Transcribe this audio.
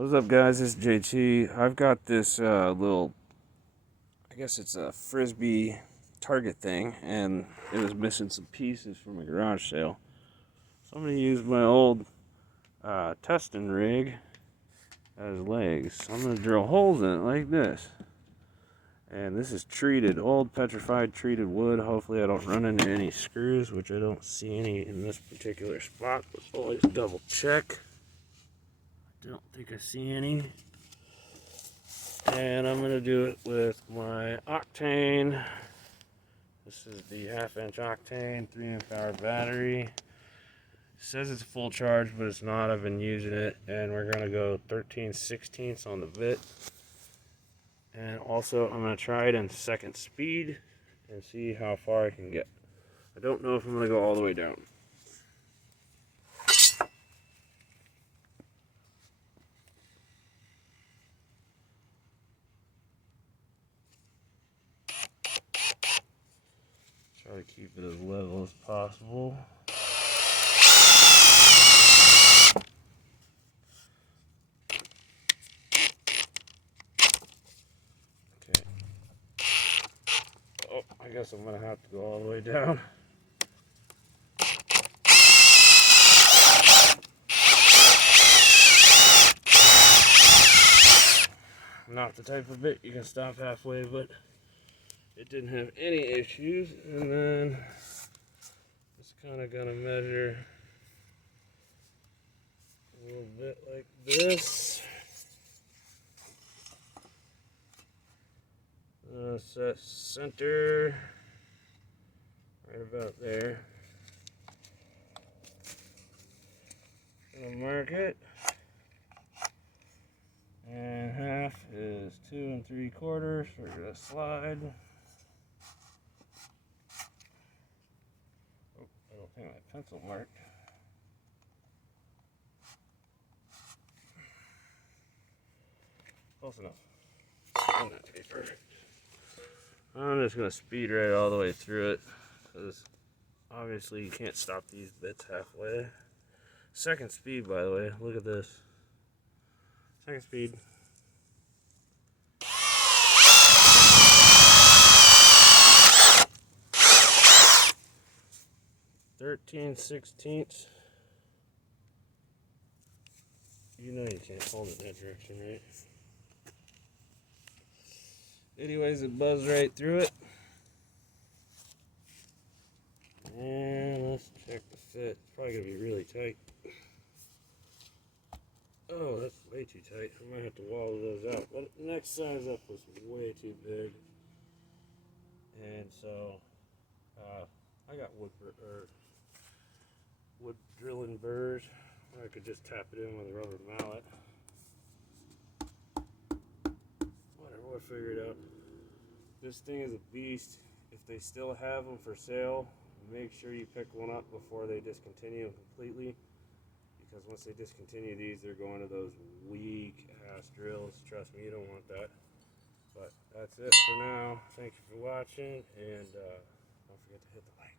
What's up, guys? This is JT. I've got this little, I guess it's a frisbee target thing, and it was missing some pieces from a garage sale. So I'm going to use my old testing rig as legs. So I'm going to drill holes in it like this. And this is treated, old petrified treated wood. Hopefully I don't run into any screws, which I don't see any in this particular spot, but always double check. Don't think I see any. And I'm going to do it with my Octane. This is the 1/2-inch Octane 3-amp hour battery. It says it's full charge, but it's not. I've been using it. And we're going to go 13/16 on the bit. And also I'm going to try it in second speed and see how far I can get. I don't know if I'm going to go all the way down. Try to keep it as level as possible. Okay. Oh, I guess I'm gonna have to go all the way down. Not the type of bit you can stop halfway, but it didn't have any issues. And then just kind of gonna measure a little bit like this. Set center right about there. Gonna mark it. And half is 2 3/4. We're gonna slide. Oh, I don't think my pencil marked. Close enough. Doesn't have to be perfect. I'm just gonna speed right all the way through it, because obviously you can't stop these bits halfway. Second speed, by the way. Look at this. Second speed. (13/16). You know you can't hold it in that direction, right? Anyways, it buzzed right through it. And let's check the fit. It's probably gonna be really tight. Oh, that's way too tight. I might have to wallow those out. But the next size up was way too big. And so, I got wood drilling burrs. I could just tap it in with a rubber mallet. Whatever, we'll figure it out. This thing is a beast. If they still have them for sale, make sure you pick one up before they discontinue them completely. Because once they discontinue these, they're going to those weak ass drills. Trust me, you don't want that. But that's it for now. Thank you for watching, and don't forget to hit the like.